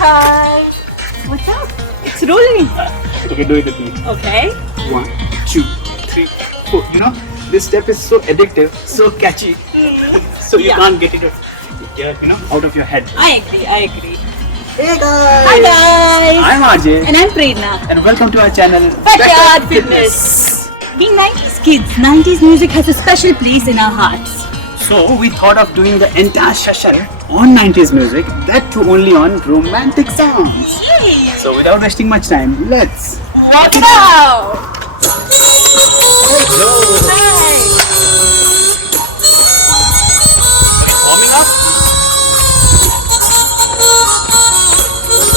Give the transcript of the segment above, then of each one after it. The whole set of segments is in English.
Hi. What's up? It's rolling. Okay, do it with me. Okay. 1, 2, 3, 4. You know, this step is so addictive, so catchy. So you can't get it out of your head. I agree. Hey guys! Hi guys. I'm RJ. And I'm Prerna. And welcome to our channel Backyard Fitness. Being 90s kids, 90s music has a special place in our hearts. So we thought of doing the entire session on 90s music, that too only on romantic songs. Yay! So without wasting much time, let's Rock it out! go! Hi! Warming up.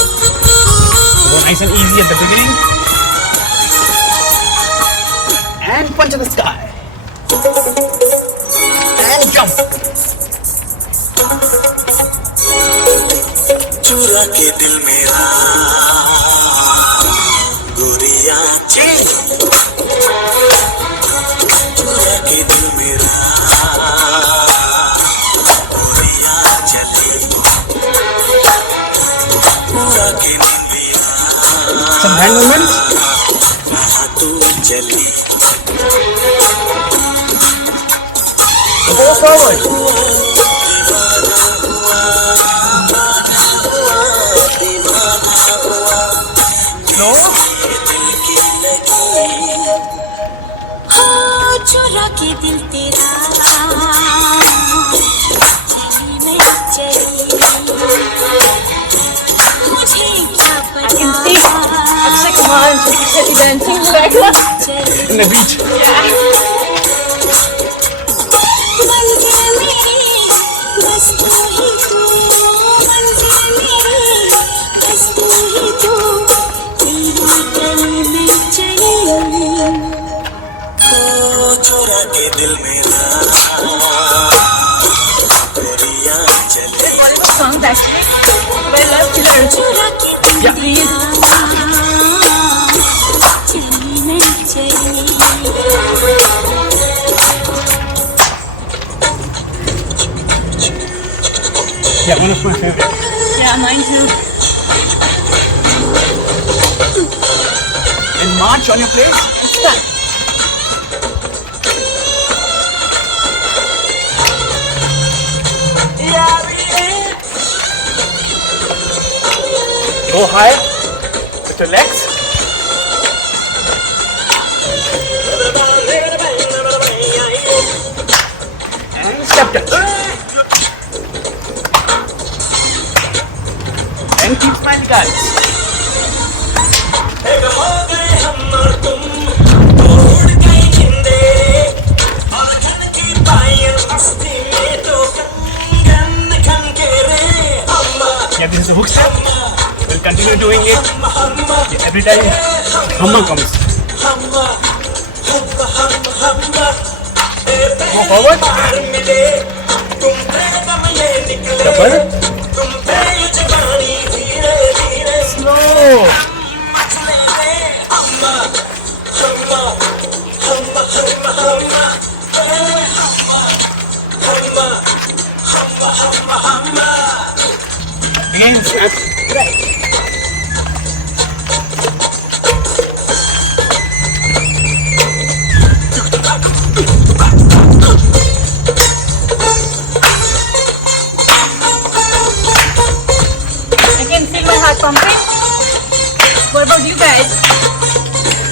Go nice and easy at the beginning. And punch in the sky. And jump. चुरा के दिल मेरा गोरिया चली चुरा के दिल मेरा गोरिया चली पूरा के निंदिया Some hand movements. कहाँ तू चली Go forward. Slow. चुरा के दिल तेरा चली मैं चली मुझे क्या I can see Akshay Kumar and Shruti Shetty dancing in the background. In the beach. मंजिल मेरी बस तू ही तू मंजिल मेरी बस तू ही तू तेरी गली में चली चुरा के दिल मेरा गोरिया चली Songs actually, but I love to learn. चुरा के दिल Yeah. तेरा चली मैं चली Yeah, one of my favorite. Yeah, mine too. In March on your place. It's fun. Go high with your legs. And step down. And keep smiling, guys. Yeah, this is the hook step. We'll continue doing it every time humma comes. Go forward. Double. Slow. Again, step. I can feel my heart pumping. What about you guys?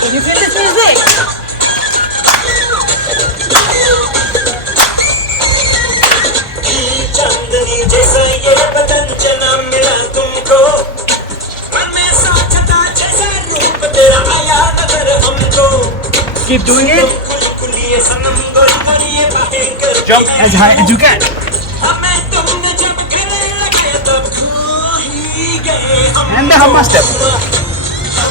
Can you feel this music? चांदनी जैसा ये बदन जना मिला तुमको मन में साथता जैसा रूप तेरा आया नजर हमको Keep doing it. खुली सनम गोरी करिए बाहें कर Jump as high as you can. हमें तुमने जब गले लगे तब खो ही गए हम And the humma step.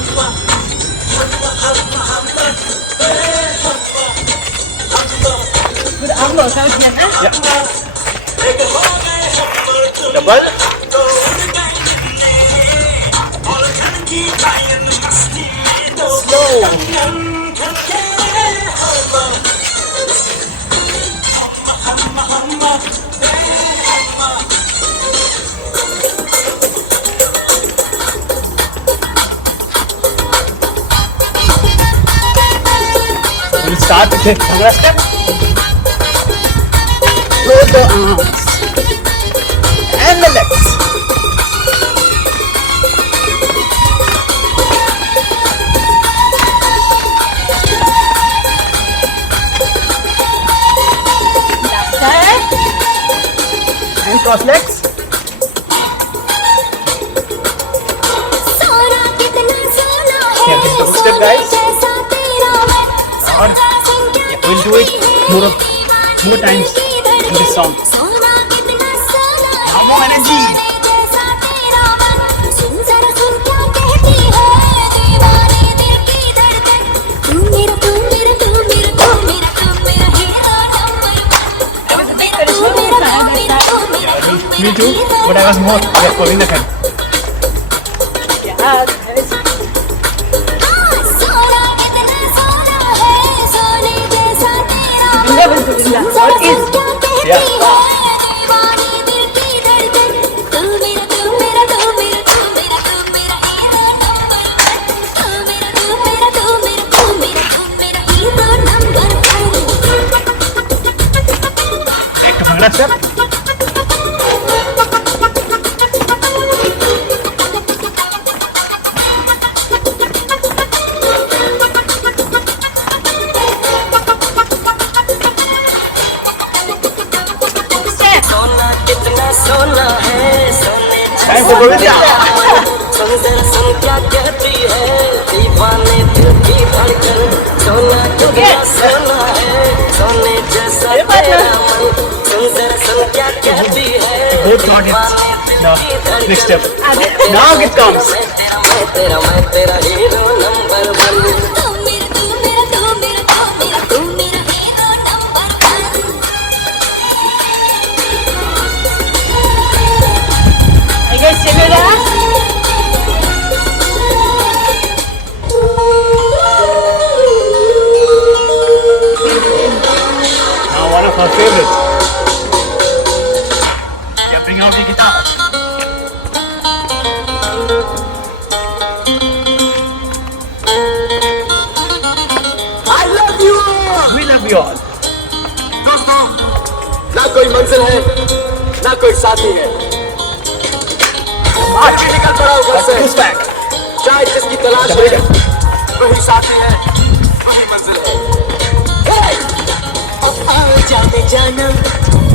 Good arm workout here, na? Yeah. Double. गायन मस्ती में तो नम करके We'll start with the Bhangra step. Throw the arms and the legs. And cross legs. सोना कितना सोना है Yeah, this is the hook step, guys. जैसा तेरा मन और we'll do it more times in this song. सोना कितना सोना है Come on, energy. जैसा तेरा मन सुन जरा सुन क्या कहती है दीवाने दिल की धड़कन तू मेरा तू मेरा तू मेरा तू मेरा तू मेरा hero number Me too, but I was more following the hand. सोना कितना सोना है सोने जैसा तेरा मन What is? Yeah. दीवाने दिल की धड़कन तू मेरा तू मेरा तू मेरा तू मेरा तू मेरा हीरो नंबर तू मेरा तू मेरा तू मेरा तू मेरा hero number Back to Bhangra step. सोना कितना सोना है सोने Time for Govinda. सुन जरा सुन क्या कहती है दीवाने दिल की धड़कन सोना कितना सोना है सोने जैसा तेरा मन सुन जरा सुन क्या कहती है Both got it. Now, next step. Now it comes. मैं तेरा हीरो नंबर वन तू मेरा तू मेरा तू मेरा तू मेरा तू मेरा hero number one I guess similar. Now one of our favorites. Yeah, bring out the guitar. I love you all We love you all. दोस्तों ना कोई मंजिल है ना कोई साथी है आज भी निकल पड़ा हूँ घर से Who's back? चाहे जिसकी तलाश है वही साथी है वही मंजिल है आओ जाने जाना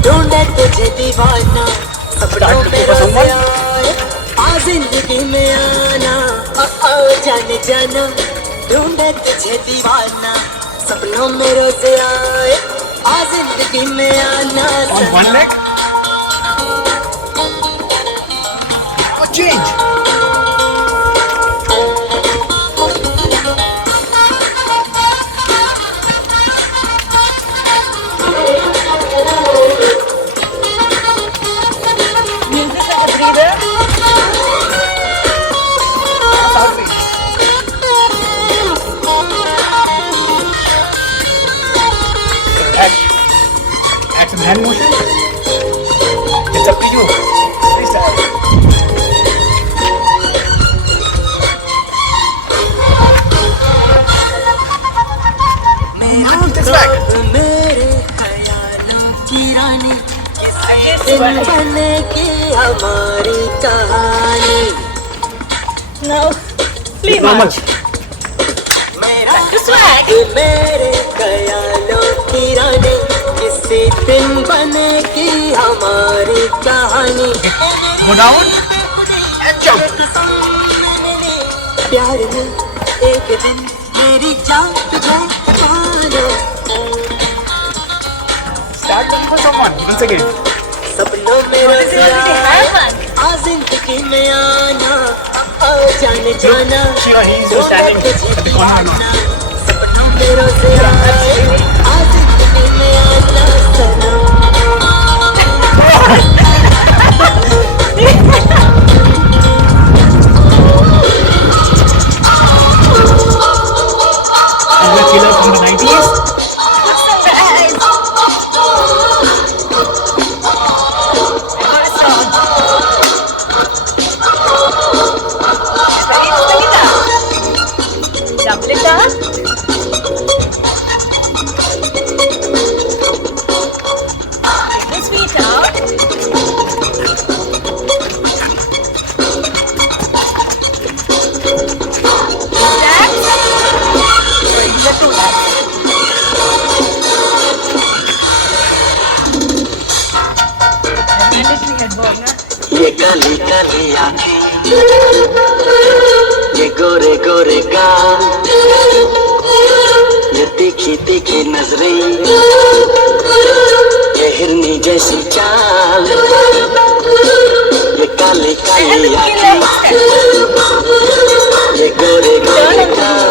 ढूंढे तुझे दीवाना सपनों में रोज आए आ जिंदगी में आना आओ जाने जाना ढूंढे तुझे दीवाना सपनों में रोज आए आ जिंदगी में आना On one leg. Oh, change. Music like a breather. Add some hand motion. It's up to you. Freestyle. Now it's back. मेरे ख्यालों की रानी I guess दिन one. बने की हमारी कहानी No. Flea Normal. march. मेरा The swag. मेरे ख्यालों की रानी किसी दिन बनेगी हमारी कहानी Go down and jump. प्यार में एक दिन मेरी जान तुझे मानो Start looking for someone. Once again. सपनों में What is it? Rose Already आए, have one. आ जिंदगी में आना आओ जाने जाना Shiva, he is just standing at the corner now. सपनों में रोज आए, आ जिंदगी में आना सनम ये काली काली आँखें, ये गोरे गोरे गाल, ये तीखी तीखी नजरें, ये हिरनी जैसी चाल, ये काली काली आँखें, ये गोरे गोरे गाल,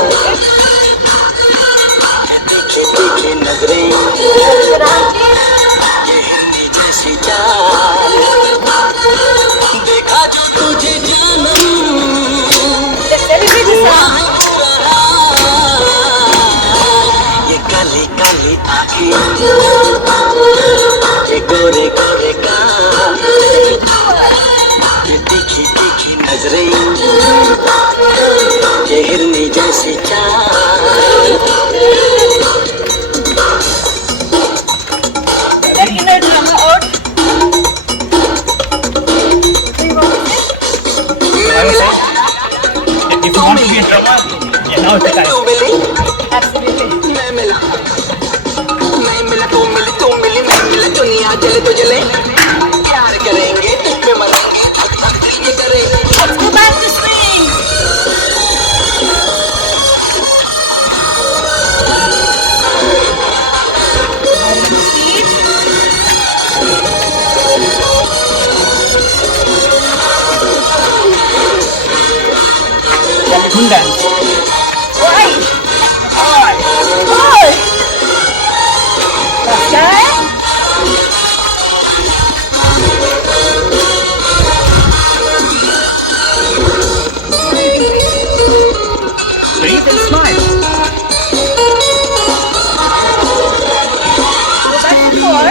ये तीखी तीखी नजरें, ये हिरनी जैसी चाल, देखा जो तुझे जानम ये काली काली आँखें, ये गोरे गोरे गाल, ये तीखी तीखी नजरें, ये हिरनी जैसी चाल। inner drama और If you want to be a drummer, yeah, now is the time. absolutely. मैं मिला तू मिली मैं मिला दुनिया जले तो जले प्यार करेंगे तुझ में मरेंगे दिल ये करे Let's go back to swing. Moon dance. Right. Right. Last time. Breathe and smile. Go back to floor.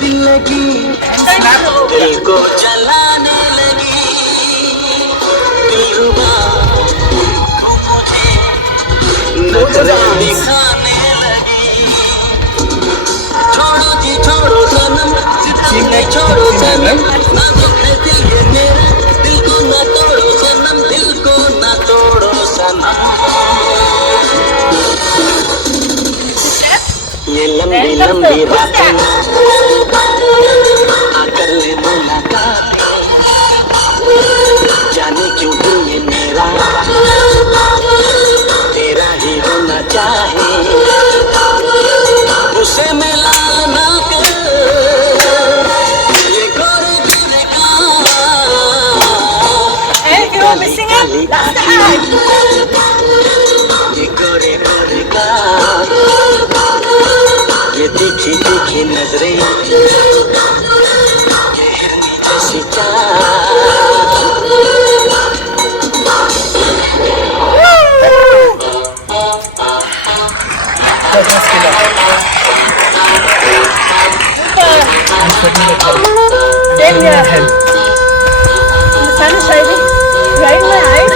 दिल लगी And then slow. दिल को जलाने लगी दिलरुबा मुझे नजरें दिखाने लगी छोड़ो जी छोड़ो सनम जिंदगी छोड़ो सनम ना तो है दिल ये मेरा दिल को ना तोड़ो सनम दिल को ना तोड़ो सनम ये लंबी लंबी रातें आकर ले मुलाकात जाने क्यों दिल ये मेरा तेरा ही होना चाहे उसे मिला ना कर ये गोरे गोरे And you were missing it. Last time. ये गोरे गोरे गाल ये तीखी तीखी नजरें ये हिरनी जैसी चाल Same here. The sun is shining right in my eyes.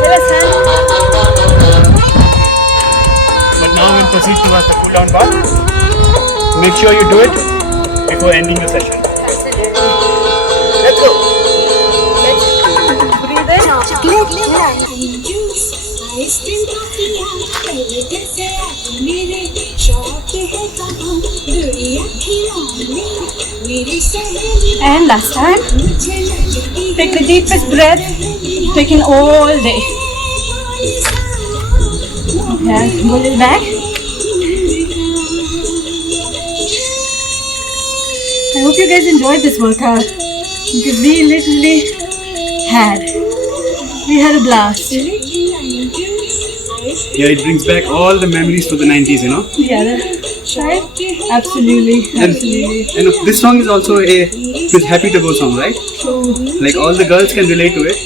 Here is sun. But now we'll proceed towards the cool down part. Make sure you do it before ending the session. Let's go. Let's breathe in. Chocolate juice ice cream टॉफियाँ पहले जैसे आज मेरे शौक है कहाँ दुनिया खिलाने मेरी सहेली And last time. मुझे लगती Take the deepest breath. Taking all day. Okay, pull it back. I hope you guys enjoyed this workout because we literally had a blast. Yeah, it brings back all the memories to the 90s, you know. Yeah, right? Absolutely, absolutely. And this song is also a happy to go song, right? Like all the girls can relate to it.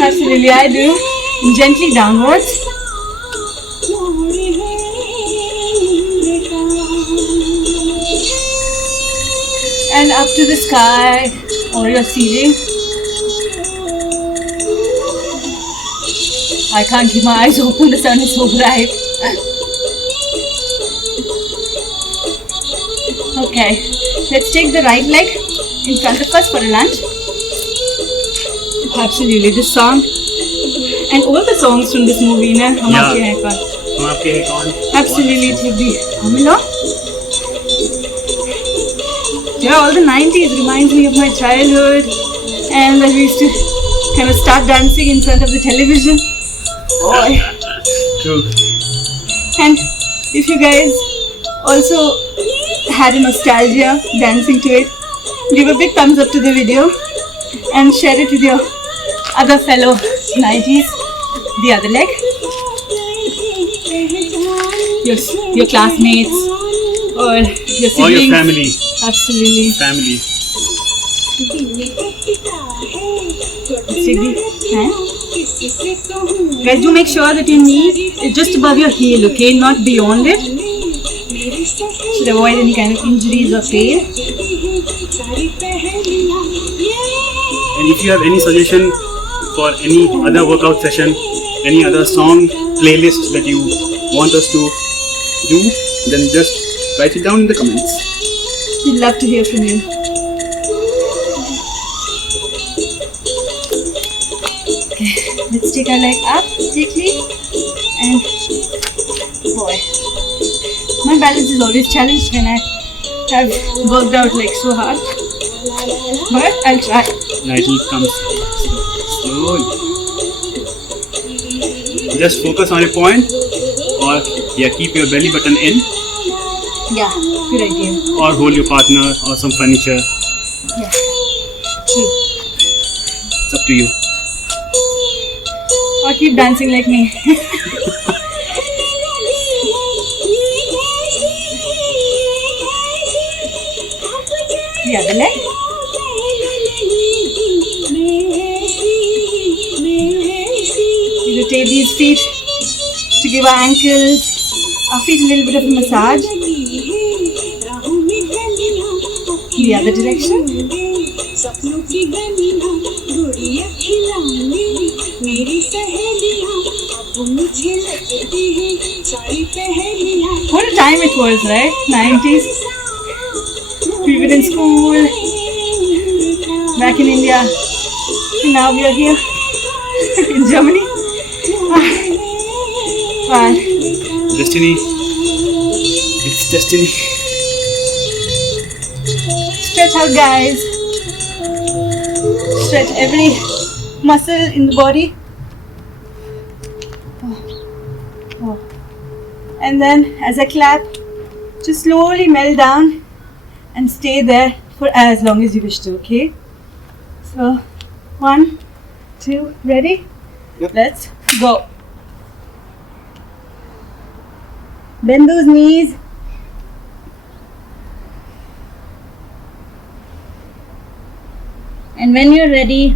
Absolutely, I do. Gently downwards. And up to the sky or your ceiling. I can't keep my eyes open, the sun is so bright. Okay, let's take the right leg in front of us for a lunge. Absolutely, this song and all the songs from this movie, na, Hum Aapke Hain Kaun. Hum Aapke Hain Kaun. Absolutely, it would be hum along. Yeah, all the 90s reminds me of my childhood, and that we used to kind of start dancing in front of the television. Boy. True. And if you guys also had a nostalgia dancing to it, give a big thumbs up to the video and share it with your other fellow 90s, the other leg, your classmates or your siblings. Or your family. Absolutely. Family. Guys, do make sure that your knee is just above your heel, okay? Not beyond it. Should avoid any kind of injuries or pain. And if you have any suggestion for any other workout session, any other song playlist that you want us to do, then just write it down in the comments. We'd love to hear from you. Okay, let's take our leg up quickly. And boy, my balance is always challenged when I have worked out like so hard. But I'll try. Right, it comes slowly. Just focus on a point, or yeah, keep your belly button in, Yeah, good idea. or hold your partner or some furniture. Yeah, true. It's up to you. Or keep dancing like me. The other leg. We rotate these feet to give our ankles, our feet a little bit of a massage. The other direction. What a time it was, right? 90s. We were in school, back in India. And now we are here in Germany. Fun. Destiny. It's destiny. Stretch out, guys. Stretch every muscle in the body. Oh. And then as I clap, just slowly melt down and stay there for as long as you wish to, okay? So, 1, 2, ready? Yep. Let's go. Bend those knees. And when you're ready,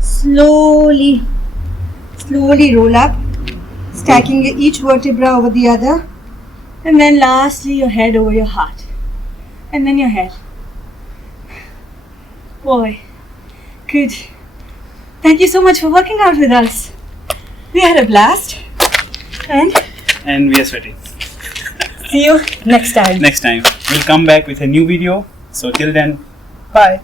slowly roll up, stacking each vertebra over the other. And then lastly, your head over your heart. And then your head. Boy, good. Thank you so much for working out with us. We had a blast. And We are sweating. see you next time. Next time, we'll come back with a new video. So till then, bye.